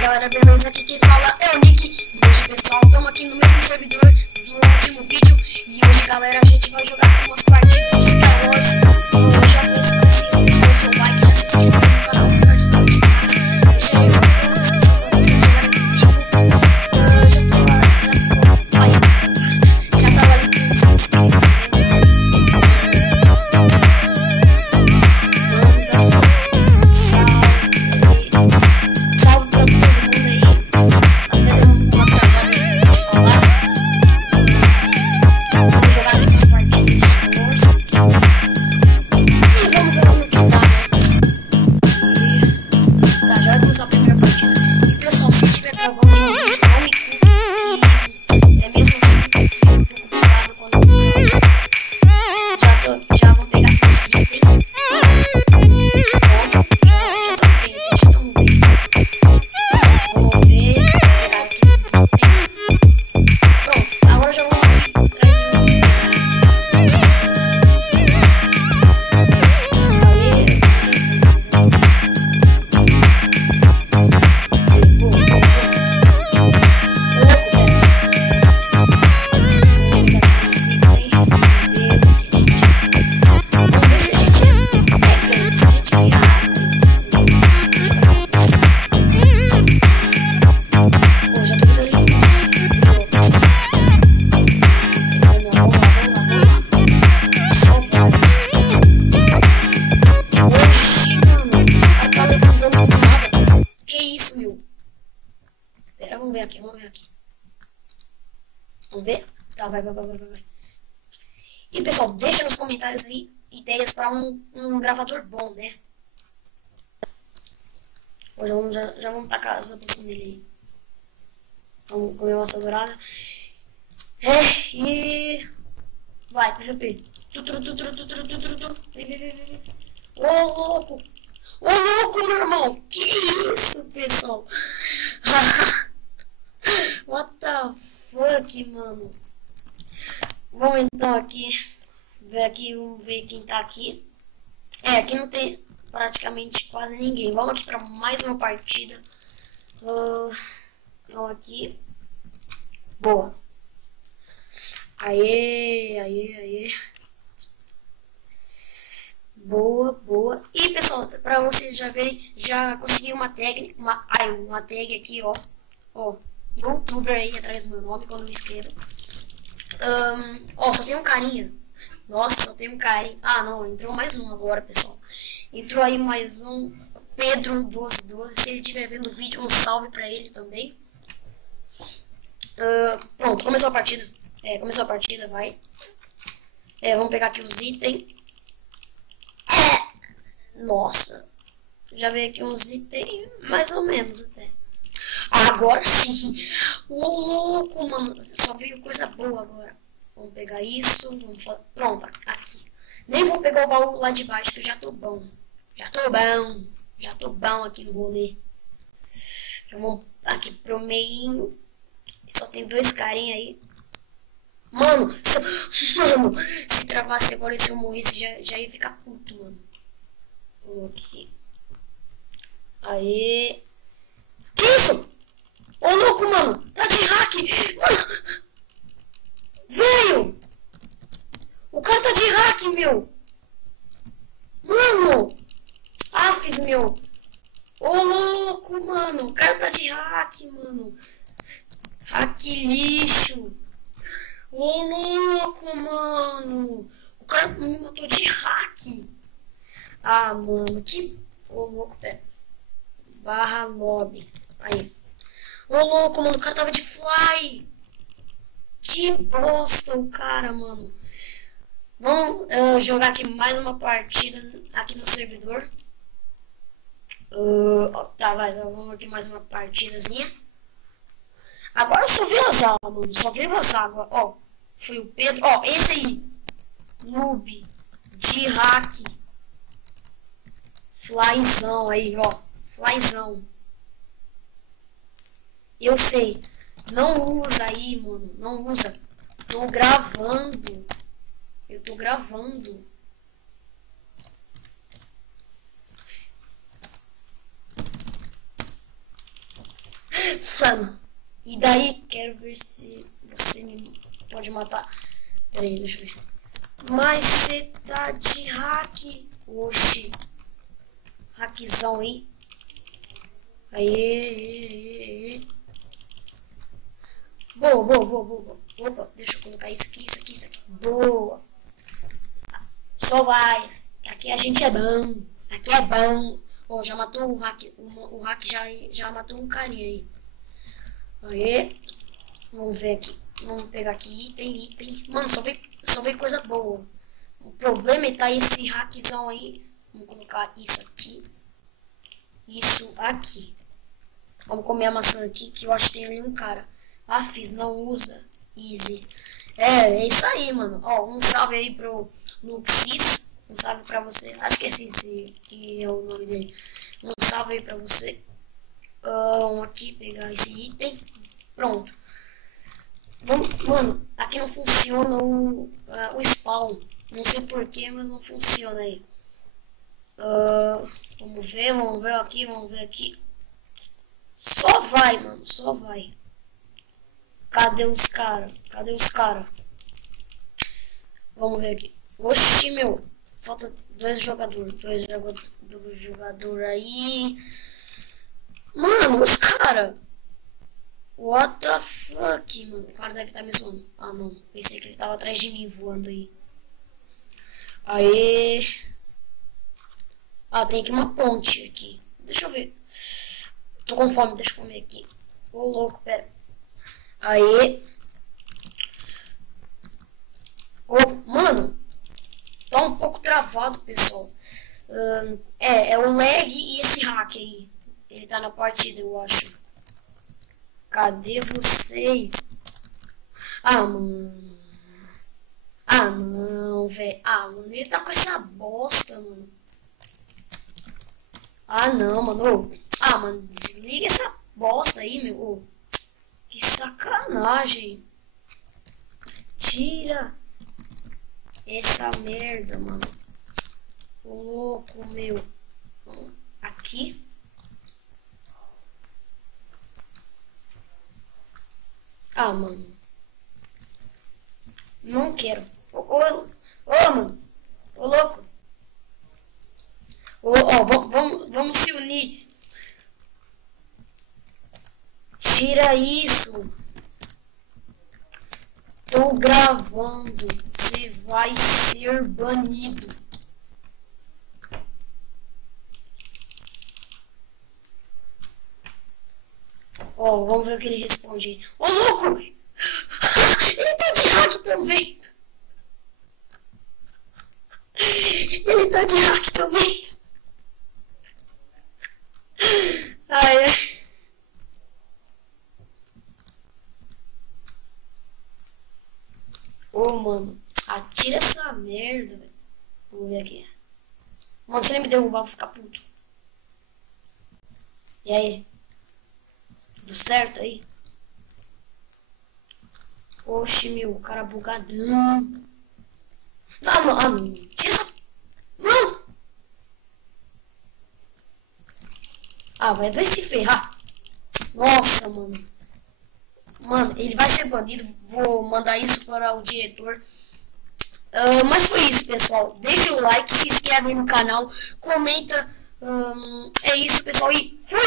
Galera, beleza? Aqui quem fala é o Nick. E hoje, pessoal, estamos aqui no mesmo servidor do último vídeo. E hoje, galera, a gente vai jogar aqui umas partidas de Skywars. Eu já peço pra vocês deixarem o seu like, já se inscrevam no canal, que ajuda muito demais. Deixa aí o link na descrição pra vocês jogarem comigo. Eu já tava ali com os inscritos. Já vou pegar aqui os itens. Vamos ver, pegar aqui os itens. Pronto, agora já vou aqui por trás de um. Vamos ver aqui, vamos ver aqui. Vamos ver? Tá, vai. E pessoal, deixa nos comentários aí ideias para um gravador bom, né? Hoje já vamos tacar essa poção dele aí. Vamos comer uma maçã dourada. E... vai, PVP. Vem. Ô, louco! Ô, louco, meu irmão! Que isso, pessoal? What the fuck, mano? Vamos então aqui vamos ver quem tá aqui. Aqui não tem praticamente quase ninguém. Vamos aqui pra mais uma partida. Vamos aqui. Boa. Aê. Boa. E pessoal, pra vocês já verem, já consegui uma tag, uma tag aqui, ó. Youtuber aí atrás do meu nome quando eu escrevo. Só tem um carinha. Nossa, só tem um carinha. Ah, não, entrou mais um agora, pessoal. Entrou aí mais um, Pedro 1212. Se ele estiver vendo o vídeo, um salve pra ele também. Pronto, começou a partida. Começou a partida, vai. Vamos pegar aqui os itens. Nossa, já veio aqui uns itens mais ou menos até. Agora sim. Ô, louco, mano. Só veio coisa boa agora. Vamos pegar isso. Pronto, aqui. Nem vou pegar o baú lá de baixo, que eu já tô bom. Já tô bom aqui no rolê. Já vamos aqui pro meinho. Só tem dois carinha aí. Mano, se travasse agora e se eu morresse, já ia ficar puto, mano. Vamos aqui. Aê. Que isso? Ô, louco, mano. Tá de hack. Mano. Velho. O cara tá de hack, meu. Mano. Afis, meu. Ô, louco, mano. O cara tá de hack, mano. Hack lixo. Ô, louco, mano. O cara me matou de hack. Ah, mano. Que... Ô, louco, pera. Barra lobby. Aí. Ô, louco, mano. O cara tava de fly. Que bosta o cara, mano. Vamos jogar aqui mais uma partida aqui no servidor. Tá, vai. Vamos aqui mais uma partidazinha. Agora só veio azar, mano. Só veio azar agora. Ó, foi o Pedro. Ó, esse aí. Noob. De hack. Flyzão aí, ó. Flyzão. Eu sei. Não usa aí, mano. Não usa. Tô gravando. Eu tô gravando. Mano, e daí quero ver se você me pode matar. Pera aí, deixa eu ver. Mas você tá de hack. Oxi. Hackzão aí. Aê. Boa. Opa, deixa eu colocar isso aqui. Boa. Só vai. Aqui a gente é bom. Aqui é bom. Ó, já matou o hack. O hack já matou um carinha aí. Aê. Vamos ver aqui. Vamos pegar aqui item. Mano, só vem coisa boa. O problema é tá esse hackzão aí. Vamos colocar isso aqui. Isso aqui. Vamos comer a maçã aqui, que eu acho que tem ali um cara. Fiz, não usa. Easy. É isso aí, mano. Ó, um salve aí pro Luxis. Um salve pra você. Acho que é assim que é o nome dele. Um salve aí pra você. Vamos aqui pegar esse item. Pronto. Mano, aqui não funciona o spawn. Não sei porquê, mas não funciona aí. Vamos ver aqui. Só vai, mano. Só vai. Cadê os caras? Vamos ver aqui. Oxi, meu. Falta dois jogadores aí. Mano, os caras. What the fuck, mano. O cara deve estar me zoando. Ah, não. Pensei que ele tava atrás de mim voando aí. Aê. Tem aqui uma ponte aqui. Deixa eu ver. Tô com fome, deixa eu comer aqui. Ô, louco, pera. Aê. Mano. Tá um pouco travado, pessoal. É o lag e esse hack aí. Ele tá na partida, eu acho. Cadê vocês? Mano. Não, velho. Mano, ele tá com essa bosta, mano. Não, mano. Mano, desliga essa bosta aí, meu. Que sacanagem. Tira essa merda, mano. Ô, louco, meu. Aqui. Mano. Não quero. Mano. Ô, louco. Vamos se unir. Tira isso. Tô gravando. Você vai ser banido. Vamos ver o que ele responde. Ô, louco! Ele tá de hack também. Ai. Mano. Atira essa merda, velho. Vamos ver aqui. Mano, se ele me derrubar, eu vou ficar puto. E aí? Tudo certo aí? Oxi, meu, o cara bugadão. Não. Tira essa... Não. Vai se ferrar. Nossa, mano. Mano, ele vai ser banido. Vou mandar isso para o diretor. Mas foi isso, pessoal. Deixa o like, se inscreve no canal, comenta. É isso, pessoal. E fui!